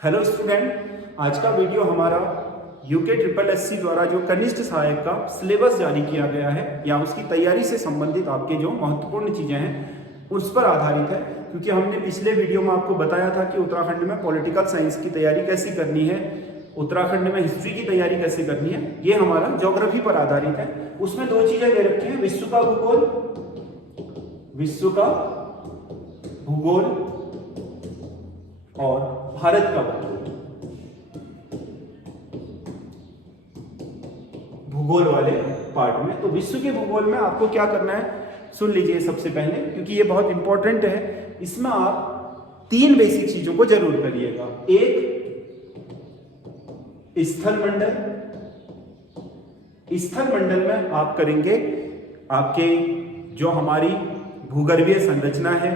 Hello student, आज का video हमारा यूके ट्रिपल एससी द्वारा जो कनिष्ठ सहायक का सिलेबस जारी किया गया है या उसकी तैयारी से संबंधित आपके जो महत्वपूर्ण चीज़ें हैं उस पर आधारित है। क्योंकि हमने पिछले वीडियो में आपको बताया था कि उत्तराखंड में पॉलिटिकल साइंस की तैयारी कैसी करनी है, उत्तराखंड में हिस्ट्री की तैयारी कैसे करनी है, ये हमारा ज्योग्राफी पर आधारित है। उसमें दो चीज़ें दे रखी हैं, विश्व का भूगोल और भारत का भूगोल वाले पार्ट में। तो विश्व के भूगोल में आपको क्या करना है सुन लीजिए सबसे पहले, क्योंकि ये बहुत इंपॉर्टेंट है। इसमें आप तीन बेसिक चीजों को जरूर करिएगा। एक स्थल मंडल में आप करेंगे आपके जो हमारी भूगर्भीय संरचना है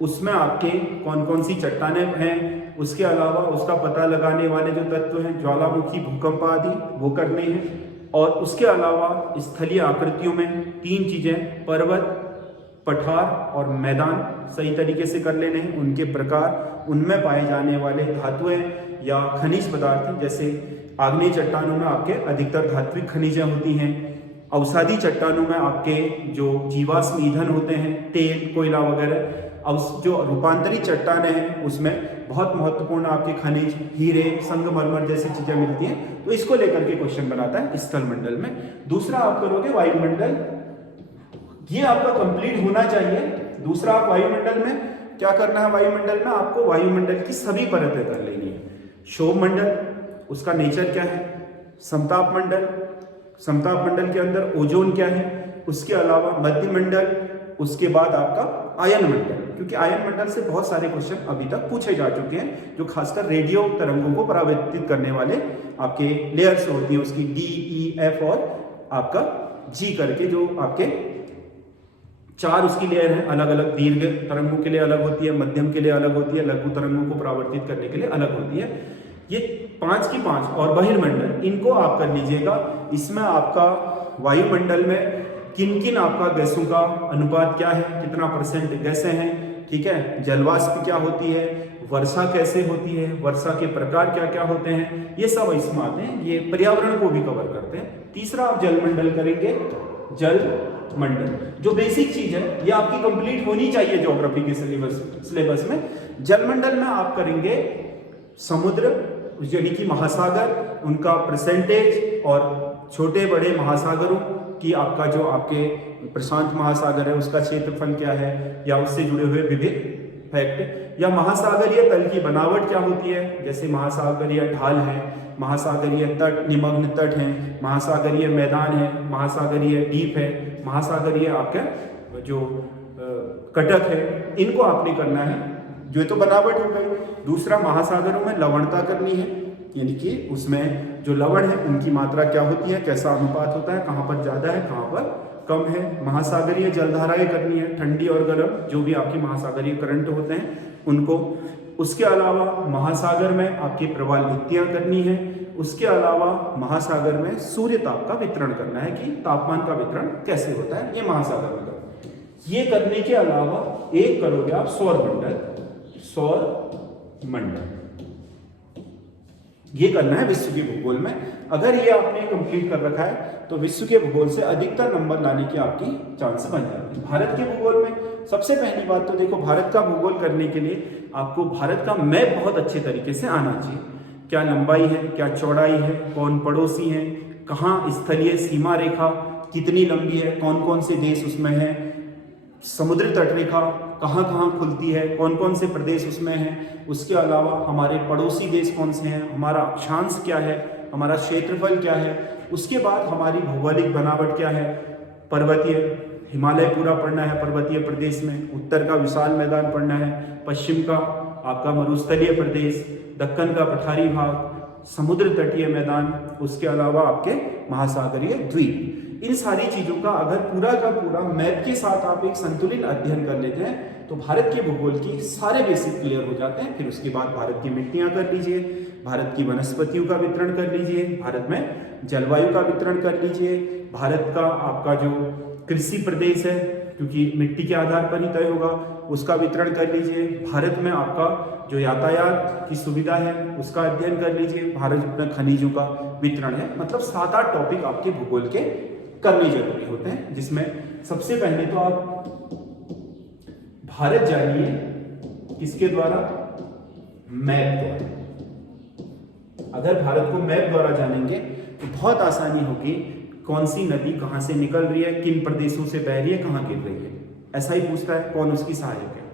उसमें आपके कौन कौन सी चट्टानें हैं, उसके अलावा उसका पता लगाने वाले जो तत्व हैं ज्वालामुखी, भूकंप आदि वो करने हैं। और उसके अलावा स्थलीय आकृतियों में तीन चीजें, पर्वत, पठार और मैदान सही तरीके से कर लेने हैं। उनके प्रकार, उनमें पाए जाने वाले धातुएं या खनिज पदार्थ, जैसे आग्नेय चट्टानों में आपके अधिकतर धात्विक खनिजें होती हैं, अवसादी चट्टानों में आपके जो जीवाश्म ईंधन होते हैं, तेल, कोयला वगैरह, और जो रूपांतरित चट्टानें हैं उसमें बहुत महत्वपूर्ण आपके खनिज, हीरे, संगमरमर जैसी चीजें मिलती हैं। तो इसको लेकर के क्वेश्चन बनाता है स्थल मंडल में। दूसरा आप करोगे वायुमंडल, ये आपका कंप्लीट होना चाहिए। दूसरा आप वायुमंडल में क्या करना है, वायुमंडल में आपको वायुमंडल की सभी परतें कर लेनी है। क्षोभ मंडल, उसका नेचर क्या है, समताप मंडल, समताप मंडल के अंदर ओजोन क्या है, उसके अलावा मध्य मंडल, उसके बाद आपका आयन मंडल, क्योंकि आयन मंडल से बहुत सारे क्वेश्चन अभी तक पूछे जा चुके हैं, जो खासकर रेडियो तरंगों को परावर्तित करने वाले आपके लेयर्स होती है, उसकी डी, ई, एफ और आपका जी करके जो आपके चार उसकी लेयर है, अलग अलग दीर्घ तरंगों के लिए अलग होती है, मध्यम के लिए अलग होती है, लघु तरंगों को परावर्तित करने के लिए अलग होती है। ये 5 की 5 और बहिर्मंडल, इनको आप कर लीजिएगा। इसमें आपका वायुमंडल में किन किन आपका गैसों का अनुपात क्या है, कितना % गैसें हैं, ठीक है, जलवाष्प क्या होती है, वर्षा कैसे होती है, वर्षा के प्रकार क्या क्या होते हैं, ये सब इसमें आते हैं। ये पर्यावरण को भी कवर करते हैं। तीसरा आप जलमंडल करेंगे, जल मंडल जो बेसिक चीज है ये आपकी कंप्लीट होनी चाहिए ज्योग्राफी के सिलेबस में। जलमंडल में आप करेंगे समुद्र यानी कि महासागर, उनका % और छोटे बड़े महासागरों कि आपका जो आपके प्रशांत महासागर है उसका क्षेत्रफल क्या है, या उससे जुड़े हुए विभिन्न फैक्ट, या महासागरीय तल की बनावट क्या होती है, जैसे महासागरीय ढाल है, महासागरीय तट, निमग्न तट है, महासागरीय मैदान है, महासागरीय डीप है, महासागरीय आपका जो कटक है, इनको आपने करना है। जो तो बनावट हो गई। दूसरा, महासागरों में लवणता करनी है, यानी कि उसमें जो लवण है उनकी मात्रा क्या होती है, कैसा अनुपात होता है, कहाँ पर ज्यादा है, कहाँ पर कम है। महासागरीय जलधाराएं करनी है, ठंडी और गर्म जो भी आपके महासागरीय करंट होते हैं उनको। उसके अलावा महासागर में आपकी प्रवाल भित्तियां करनी है। उसके अलावा महासागर में सूर्य ताप का वितरण करना है कि तापमान का वितरण कैसे होता है, ये महासागर में करना। ये करने के अलावा एक करोगे आप सौर मंडल, ये करना है विश्व के भूगोल में। अगर ये आपने कंप्लीट कर रखा है तो विश्व के भूगोल से अधिकतर नंबर लाने की आपकी चांस बन जाती है। भारत के भूगोल में सबसे पहली बात तो देखो, भारत का भूगोल करने के लिए आपको भारत का मैप बहुत अच्छे तरीके से आना चाहिए। क्या लंबाई है, क्या चौड़ाई है, कौन पड़ोसी है, कहाँ स्थलीय सीमा रेखा कितनी लंबी है, कौन कौन से देश उसमें है, समुद्र तट रेखा कहाँ कहाँ खुलती है, कौन कौन से प्रदेश उसमें हैं, उसके अलावा हमारे पड़ोसी देश कौन से हैं, हमारा अक्षांश क्या है, हमारा क्षेत्रफल क्या है, उसके बाद हमारी भौगोलिक बनावट क्या है। पर्वतीय हिमालय पूरा पढ़ना है पर्वतीय प्रदेश में, उत्तर का विशाल मैदान पढ़ना है, पश्चिम का आपका मरुस्थलीय प्रदेश, दक्कन का पठारी भाग, समुद्र तटीय मैदान, उसके अलावा आपके महासागरीय द्वीप। इन सारी चीजों का अगर पूरा का पूरा मैप के साथ आप एक संतुलित अध्ययन कर लेते हैं तो भारत के भूगोल की सारे बेसिक क्लियर हो जाते हैं। फिर उसके बाद भारत की मिट्टियां कर लीजिए, भारत की वनस्पतियों का वितरण कर लीजिए, भारत में जलवायु का वितरण कर लीजिए, भारत का आपका जो कृषि प्रदेश है क्योंकि मिट्टी के आधार पर ही तय होगा, उसका वितरण कर लीजिए। भारत में आपका जो यातायात की सुविधा है उसका अध्ययन कर लीजिए। भारत में खनिजों का वितरण है। मतलब 7-8 टॉपिक आपके भूगोल के करने जरूरी होते हैं, जिसमें सबसे पहले तो आप भारत जानिए किसके द्वारा, मैप द्वारा। अगर भारत को मैप द्वारा जानेंगे तो बहुत आसानी होगी, कौन सी नदी कहां से निकल रही है, किन प्रदेशों से बह रही है, कहां गिर रही है, ऐसा ही पूछता है, कौन उसकी सहायक है।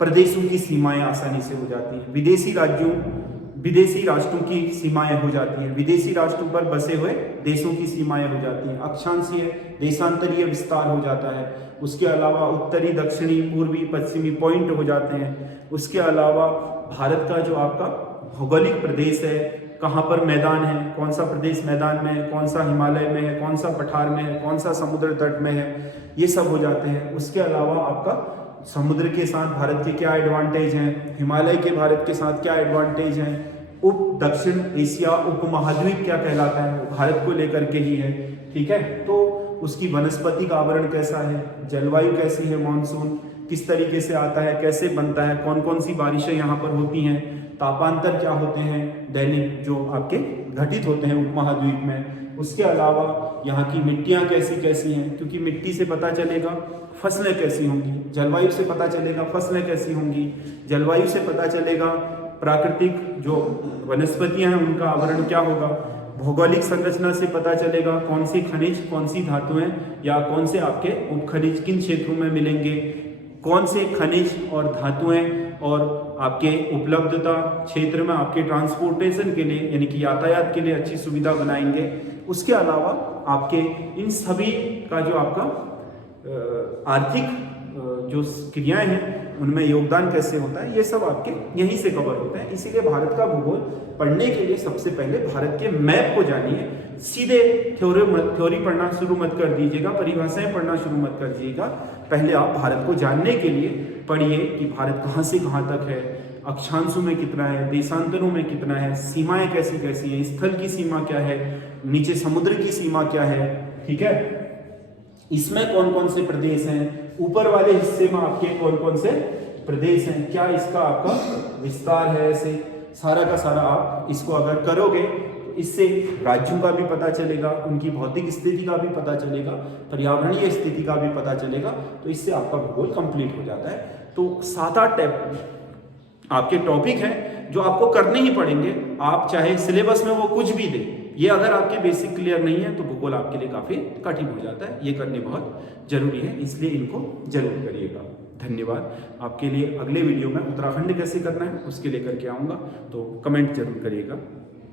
प्रदेशों की सीमाएं आसानी से हो जाती हैं, विदेशी राष्ट्रों की सीमाएं हो जाती हैं, विदेशी राष्ट्रों पर बसे हुए देशों की सीमाएं हो जाती हैं, अक्षांशीय देशांतरीय विस्तार हो जाता है। उसके अलावा उत्तरी, दक्षिणी, पूर्वी, पश्चिमी पॉइंट हो जाते हैं। उसके अलावा भारत का जो आपका भौगोलिक प्रदेश है, कहाँ पर मैदान है, कौन सा प्रदेश मैदान में है, कौन सा हिमालय में है, कौन सा पठार में है, कौन सा समुद्र तट में है, ये सब हो जाते हैं। उसके अलावा आपका समुद्र के साथ भारत के क्या एडवांटेज हैं, हिमालय के भारत के साथ क्या एडवांटेज हैं, दक्षिण एशिया उपमहाद्वीप क्या कहलाता है, वो भारत को लेकर के ही है। ठीक है, तो उसकी वनस्पति का आवरण कैसा है, जलवायु कैसी है, मानसून किस तरीके से आता है, कैसे बनता है, कौन कौन सी बारिशें यहाँ पर होती हैं, तापांतर क्या होते हैं दैनिक जो आपके घटित होते हैं उपमहाद्वीप में। उसके अलावा यहाँ की मिट्टियाँ कैसी कैसी हैं, क्योंकि मिट्टी से पता चलेगा फसलें कैसी होंगी, जलवायु से पता चलेगा फसलें कैसी होंगी, जलवायु से पता चलेगा प्राकृतिक जो वनस्पतियाँ हैं उनका आवरण क्या होगा, भौगोलिक संरचना से पता चलेगा कौन सी खनिज, कौन सी धातुएं या कौन से आपके उपखनिज किन क्षेत्रों में मिलेंगे, कौन से खनिज और धातुएं और आपके उपलब्धता क्षेत्र में आपके ट्रांसपोर्टेशन के लिए यानी कि यातायात के लिए अच्छी सुविधा बनाएंगे। उसके अलावा आपके इन सभी का जो आपका आर्थिक जो क्रियाएं हैं उनमें योगदान कैसे होता है, ये सब आपके यहीं से कवर होता है। इसीलिए भारत का भूगोल पढ़ने के लिए सबसे पहले भारत के मैप को जानिए। सीधे थ्योरी पढ़ना शुरू मत कर दीजिएगा, परिभाषाएं पढ़ना शुरू मत कर दीजिएगा। पहले आप भारत को जानने के लिए पढ़िए कि भारत कहाँ से कहाँ तक है, अक्षांशों में कितना है, देशांतरों में कितना है, सीमाएं कैसी कैसी हैं, स्थल की सीमा क्या है, नीचे समुद्र की सीमा क्या है। ठीक है, इसमें कौन कौन से प्रदेश हैं, ऊपर वाले हिस्से में आपके कौन कौन से प्रदेश हैं, क्या इसका आपका विस्तार है, ऐसे सारा का सारा आप इसको अगर करोगे तो इससे राज्यों का भी पता चलेगा, उनकी भौतिक स्थिति का भी पता चलेगा, पर्यावरणीय स्थिति का भी पता चलेगा। तो इससे आपका भूगोल कंप्लीट हो जाता है। तो 7-8 आपके टॉपिक हैं जो आपको करने ही पड़ेंगे, आप चाहे सिलेबस में वो कुछ भी दे, ये अगर आपके बेसिक क्लियर नहीं है तो भूगोल आपके लिए काफ़ी कठिन हो जाता है। ये करने बहुत जरूरी है, इसलिए इनको जरूर करिएगा। धन्यवाद। आपके लिए अगले वीडियो में उत्तराखंड कैसे करना है उसके लेकर के आऊँगा, तो कमेंट जरूर करिएगा।